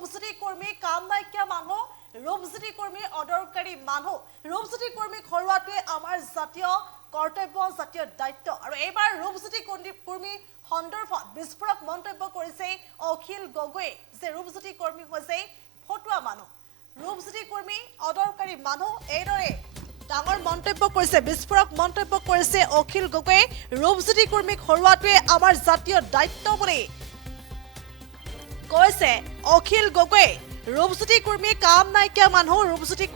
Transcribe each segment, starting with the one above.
ৰূপজ্যোতি কৰ্মী কাম নাইকিয়া মানুহ ৰূপজ্যোতি কৰ্মী অদৰকাৰী মানুহ ৰূপজ্যোতি কৰ্মীক হৰুৱাটোৱে আমাৰ জাতীয় কৰ্তব্য জাতীয় দায়িত্ব আৰু এইবাৰ ৰূপজ্যোতি কৰ্মী সন্দৰ্ভত বিস্ফোৰক মন্তব্য কৰিছে অখিল গগৈয়ে যে ৰূপজ্যোতি কৰ্মী হৈছে ফটুৱা মানুহ ৰূপজ্যোতি কৰ্মী অদৰকাৰী মানুহ এইদৰে ডাঙৰ মন্তব্য কৰিছে বিস্ফোৰক মন্তব্য কৰিছে অখিল গগৈয়ে ৰূপজ্যোতি কৰ্মীক হৰুৱাটোৱে আমাৰ জাতীয় দায়িত্ব বুলি কৈছে অখিল গগৈয়ে ৰূপজ্যোতি কৰ্মী কাম নাইকিয়া মানুহ ৰূপজ্যোতি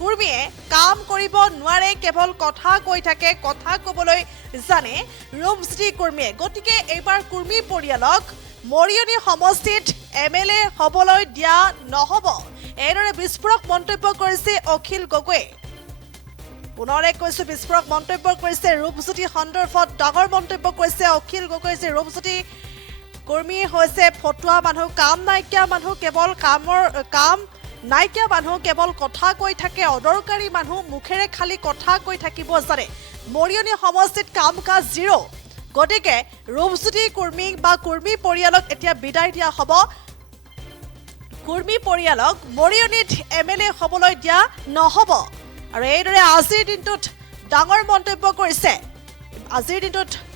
কৰ্মীয়ে কাম কৰিব নোৱাৰে কেৱল কথা কৈ থাকে কথা ক'বলৈ জানে ৰূপজ্যোতি কৰ্মীয়ে গতিকে এইবাৰ কৰ্মী পৰিয়ালক মৰিয়নি সমষ্টিত এমএলএ হ'বলৈ দিয়া নহ'ব এইদৰে বিস্ফোৰক মন্তব্য কৰিছে অখিল গগৈয়ে পুনৰে কৈছে বিস্ফোৰক মন্তব্য কৰিছে ৰূপজ্যোতি সন্দৰ্ভত ডাঙৰ মন্তব্য কৰিছে অখিল গগৈয়ে যে ৰূপজ্যোতি কৰ্মী হৈছে ফটুৱা মানুহ কাম নাইকিয়া মানুহ কেৱল কাম নাইকিয়া মানুহ কেৱল কথা কৈ থাকে অদৰকাৰী মানুহ মুখেৰে খালি কথা কৈ থাকিব জানে মৰিয়নি সমষ্টিত কাম কাজ জিৰ' গতিকে ৰূপজ্যোতি কৰ্মী বা কৰ্মী পৰিয়ালক এতিয়া বিদায় দিয়া হ'ব কৰ্মী পৰিয়ালক মৰিয়নিত এমএলএ হ'বলৈ দিয়া নহ'ব আৰু এইদৰে আজিৰ দিনটোত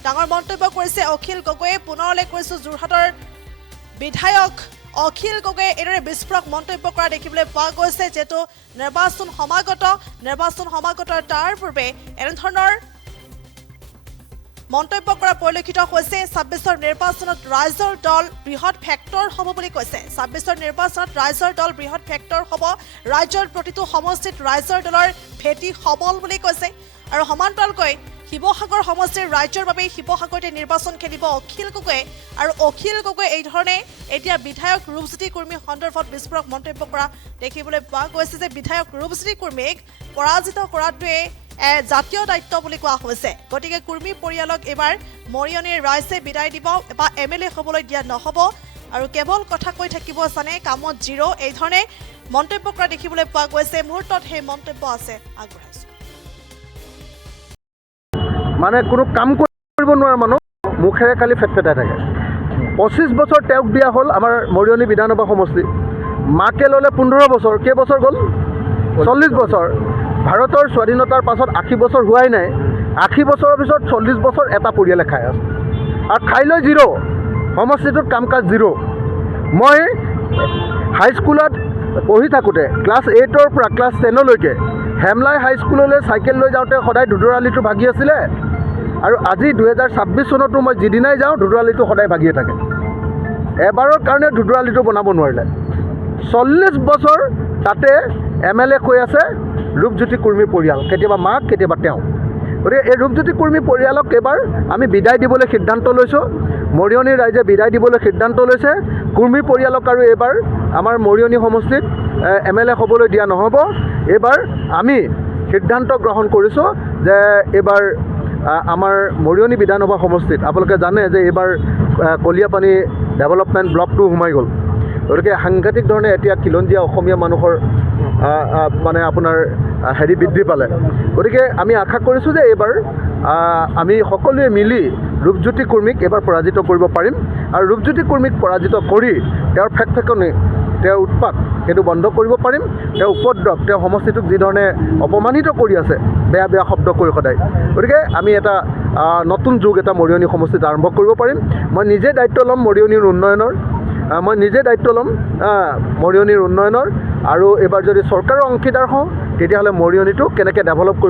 ডাঙৰ মন্তব্য কৰিছে অখিল গগৈয়ে পুনৰলৈ কৈছো যোৰহাটৰ বিধায়ক অখিল গগৈয়ে এইদৰে বিস্ফোৰক মন্তব্য কৰা দেখিবলৈ পোৱা গৈছে যেহেতু নিৰ্বাচন সমাগত তাৰ পূৰ্বে এনেধৰণৰ মন্তব্য কৰা পৰিলক্ষিত হৈছে ২৬ৰ নিৰ্বাচনত ৰাইজৰ দল বৃহৎ ফেক্টৰ হ'ব বুলি কৈছে ২৬ৰ নিৰ্বাচনত ৰাইজৰ দল বৃহৎ ফেক্টৰ হ'ব ৰাজ্যৰ প্ৰতিটো সমষ্টিত ৰাইজৰ দলৰ ভেটি সবল বুলি কৈছে আৰু সমান্তৰালকৈ শিৱসাগৰ সমষ্টিৰ ৰাজ্যৰ বাবে শিৱসাগৰতে নিৰ্বাচন খেলিব অখিল গগৈয়ে আৰু অখিল গগৈয়ে এই ধৰণে এতিয়া বিধায়ক ৰূপজ্যোতি কৰ্মী সন্দৰ্ভত বিস্ফোৰক মন্তব্য কৰা দেখিবলৈ পোৱা গৈছে যে বিধায়ক ৰূপজ্যোতি কৰ্মীক পৰাজিত কৰাটোৱে জাতীয় দায়িত্ব বুলি কোৱা হৈছে গতিকে কৰ্মী পৰিয়ালক এবাৰ মৰিয়নিৰ ৰাইজে বিদায় দিব বা এমএলএ হ'বলৈ দিয়া নহ'ব আৰু কেৱল কথা কৈ থাকিব জানে কামত জিৰ' এই ধৰণে মন্তব্য কৰা দেখিবলৈ পোৱা গৈছে মুহূৰ্তত সেই মন্তব্য আছে আগবঢ়াইছো মানে কোনো কাম কৰিব নোৱাৰা মানুহ মুখেৰে খালি ফেটফেটাই থাকে ২৫ বছৰ তেওঁক দিয়া হ'ল আমাৰ মৰিয়নি বিধানসভা সমষ্টি মাকে ল'লে ১৫ বছৰ কেইবছৰ গ'ল ৪০ বছৰ ভাৰতৰ স্বাধীনতাৰ পাছত ৮০ বছৰ হোৱাই নাই ৮০ বছৰৰ পিছত ৪০ বছৰ এটা পৰিয়ালে খাই আছে আৰু খাই লৈ জিৰ' সমষ্টিটোত কাম কাজ জিৰ' মই হাইস্কুলত পঢ়ি থাকোঁতে ক্লাছ 8ৰ পৰা ক্লাছ 10লৈকে হেমলাই হাইস্কুললৈ চাইকেল লৈ যাওঁতে সদায় ধুদৰালিটো ভাগি আছিলে আৰু আজি ২০২৬ চনতো মই যিদিনাই যাওঁ ধুদৰালিটো সদায় ভাগিয়ে থাকে এবাৰৰ কাৰণে ধুদৰালিটো বনাব নোৱাৰিলে ৪০ বছৰ তাতে এমএলএ হৈ আছে ৰূপজ্যোতি কৰ্মী পৰিয়াল কেতিয়াবা মাক কেতিয়াবা তেওঁ গতিকে এই ৰূপজ্যোতি কৰ্মী পৰিয়ালক এবাৰ আমি বিদায় দিবলৈ সিদ্ধান্ত লৈছোঁ মৰিয়নিৰ ৰাইজে বিদায় দিবলৈ সিদ্ধান্ত লৈছে কৰ্মী পৰিয়ালক আৰু এইবাৰ আমাৰ মৰিয়নি সমষ্টিত এমএলএ হ'বলৈ দিয়া নহ'ব এইবাৰ আমি সিদ্ধান্ত গ্ৰহণ কৰিছোঁ যে এইবাৰ আমাৰ মৰিয়নি বিধানসভা সমষ্টিত আপোনালোকে জানে যে এইবাৰ কলিয়াপানী ডেভেলপমেণ্ট ব্লকটো সোমাই গ'ল গতিকে সাংঘাতিক ধৰণে এতিয়া খিলঞ্জীয়া অসমীয়া মানুহৰ মানে আপোনাৰ হেৰি বৃদ্ধি পালে গতিকে আমি আশা কৰিছোঁ যে এইবাৰ আমি সকলোৱে মিলি ৰূপজ্যোতি কৰ্মীক এইবাৰ পৰাজিত কৰিব পাৰিম আৰু ৰূপজ্যোতি কৰ্মীক পৰাজিত কৰি তেওঁৰ ফেকফেকনি তেওঁৰ উৎপাত সেইটো বন্ধ কৰিব পাৰিম তেওঁ উপদ্ৰৱ তেওঁ সমষ্টিটোক যিধৰণে অপমানিত কৰি আছে বেয়া বেয়া শব্দ কৈ সদায় গতিকে আমি এটা নতুন যুগ এটা মৰিয়নি সমষ্টিত আৰম্ভ কৰিব পাৰিম মই নিজে দায়িত্ব ল'ম মৰিয়নিৰ উন্নয়নৰ আৰু এইবাৰ যদি চৰকাৰৰ অংশীদাৰ হওঁ তেতিয়াহ'লে মৰিয়নিটো কেনেকৈ ডেভেলপ কৰিব